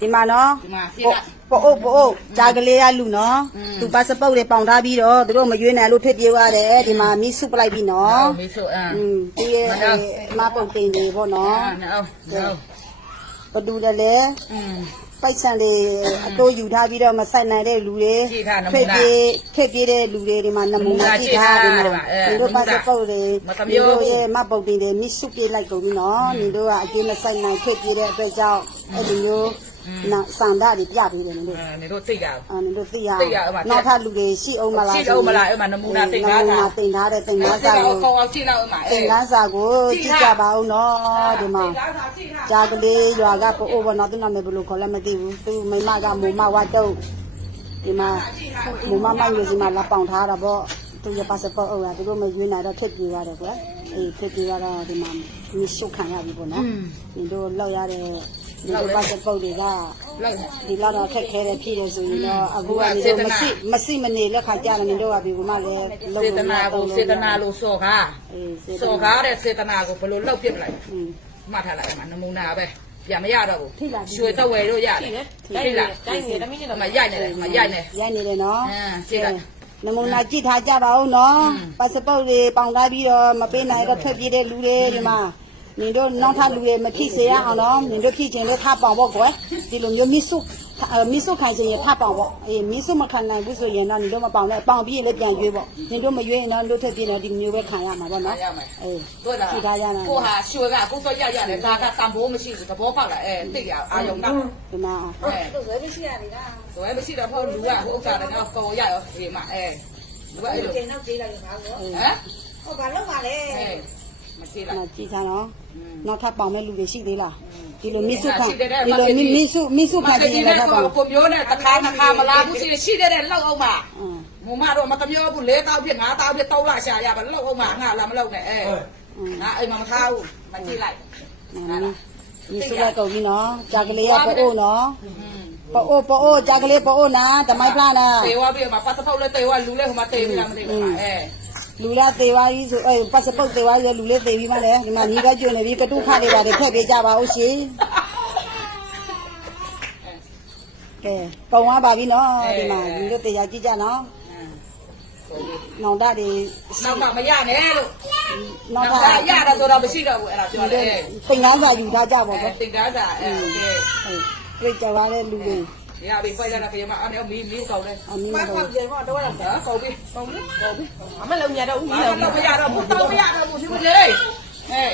ဒီမှာနော်ပို့ဂျာကလေးရလူနော်သူပါစပုတ်လေးပေါင်ထားပြီးတော့သူတို့မရွေးနိုင်လို့ထွက်ပြေးသွားတယ်ဒီမှာမိစုပလိုက်ပြီနော်မိစုဒီမပုံတင်တွေပေါ့နော်ဘဒူတယ်လေပိုက်ဆံလေးအတိုးယူထားပြီးတော့မဆိုင်နိုင်တဲ့လူတွေထွက်ပြေးတဲ့လူတွေဒီမှာနမူနာကြည့်ထားတယ်နော်ဒီတို့ပါစပုတ်လေးဒီတို့ရဲ့မပုံတင်တွေမိစုပြေးလိုက်ကုန်ပြီနော်ဒီတို့ကအကျင်းမဆိုင်နိုင်ထွက်ပြေးတဲ့အတွက်ကြောင့်အဲ့ဒီမျိုးစံသားတွေပြပေးတယ်လို့နေတို့သိရအောင်နေတို့သိရအောင်နောက်ထပ်လူတွေရှိအောင်မလားရှိအောင်မလားအဲ့မှာနမူနာတင်ထားတာတင်ထားတဲ့တင်ကားစာကိုကောင်းအောင်ကြည့်လောက်အဲ့မှာတင်ကားစာကိုကြည့်ကြပါဦးနော်ဒီမှာဂျာကလေးရွာကပို့ဘောနော်သူနာမည်ဘယ်လိုခေါ်လဲမသိဘူးသူမိမကမုံမဝတ်တော့ဒီမှာမုံမမိုက်လို့ဒီမှာလာပေါင်ထားတာပေါ့သူရပါစပေါ်အောင်သူတို့မရွေးနိုင်တော့ထစ်ပြေးရတယ်ကွာအေးထစ်ပြေးတော့ဒီမှာမိရှုခံရပြီပေါ့နော်ဒီတို့လောက်ရတဲ့ဒီပါစပုတ်တွေကဒီလောက်တော့ခက်ခဲတယ်ဖြစ်တယ်ဆိုရင်တော့အခုကနေတော့မရှိမနေလက်ခါကြတယ်နေတော့ကဒီကမှလည်းစေတနာကိုစေတနာလို့စော်ကားစော်ကားတဲ့စေတနာကိုဘယ်လိုလောက်ပြစ်လိုက်မှတ်ထားလိုက်မှာနမူနာပဲပြန်မရတော့ဘူးရွှေတော့ဝယ်လို့ရတယ်ထိလားတိုင်းနေတမီးနေတော့မရိုက်နေတယ်မရိုက်နေတယ်နော်ကြည့်လိုက်နမူနာကြည့်ထားကြပါဦးနော်ပါစပုတ်တွေပေါင်ထားပြီးတော့မပေးနိုင်တော့ထွက်ပြေးတဲ့လူတွေဒီမှာနင်တို့နောက်ထပ်လူတွေမဖြစ်စေရအောင်နော်နင်တို့ဖြစ်ခြင်းလည်းထပ်ပေါင်ပေါ့ကွယ်ဒီလိုမျိုးမိစုခိုင်ခြင်းရထပ်ပေါင်ပေါ့အေးမိစုမခံနိုင်ဘူးဆိုရင်တော့နင်တို့မပေါင်နဲ့ပေါင်ပြီးလည်းပြန်ရွေးပေါ့နင်တို့မရွေးရင်တော့တို့ထက်ပြင်းတော့ဒီမျိုးပဲခံရမှာပေါ့နော်အေးတို့လားကြည့်ထားရမယ်ကိုဟာရွှေကကိုတော့ရရတယ်ဒါကတန်ဖိုးမရှိဘူးသဘောပေါက်လားသိရအာယုံတော့ဒီမှာတို့ဇွဲမရှိရလေလားဇွဲမရှိတော့ဖို့လူကဟိုဥစ္စာတော့ကောရရောဒီမှာလူကအဲ့လိုချိန်တော့ကြေးလိုက်ပါဘောဟောဘာလို့ပါလဲမရှိလားကြည့်ထားနော်နောက်ထပ်ပေါင်မဲ့လူတွေရှိသေးလားဒီလိုမိစုခံဒီလိုမိစုခံခြင်းလည်းတော့ကိုမျိုးနဲ့တစ်ခါတစ်ခါမလားဘူးရှိတဲ့လောက်အောင်ပါမမတော့မတမျိုးဘူး၄တောက်ဖြစ်၅တောက်ဖြစ်3လရှာရပါလောက်အောင်ပါငါလာမလောက်နဲ့ငါအိမ်မှာမထားဘူးမကြည့်လိုက်မိစုကကုန်ပြီနော်ကြာကလေးကပို့နော်ပို့ကြာကလေးပို့နာတမိုင်းပလာနာတေဝါပြီးမှာပတ်သက်ဖို့လဲတေဝါလူလဲဟိုမှာတေးနေတာမသိဘူးလူလာသေးပါကြီးဆိုပတ်စပုတ်သေးပါကြီးလူလေးသေးပြီးမှလည်းဒီမှာညီကကျွနေပြီးကတုခတွေပါတယ်ဖက်ပေးကြပါဦးရှင်ကဲပုံသွားပါပြီနော်ဒီမှာညီတို့တရားကြည့်ကြနော်နောင်တတွေနောက်ကမရနဲ့လို့နောက်ကရတယ်ဆိုတော့မရှိတော့ဘူးအဲ့ဒါပြောတယ်တင်ကားစာယူထားကြပါဘောတင်ကားစာတွေ့ကြပါတဲ့လူတွေရပြီပိုက်ရတာပြေမအဲ့မီးကောက်တယ်မီးကောက်ပြန်တော့ရတာကောက်ပြီအမလုံးရတော့ဦးမီးတော့မရတော့ဘူးတော့မရတော့ဘူးဒီလိုလေဟဲ့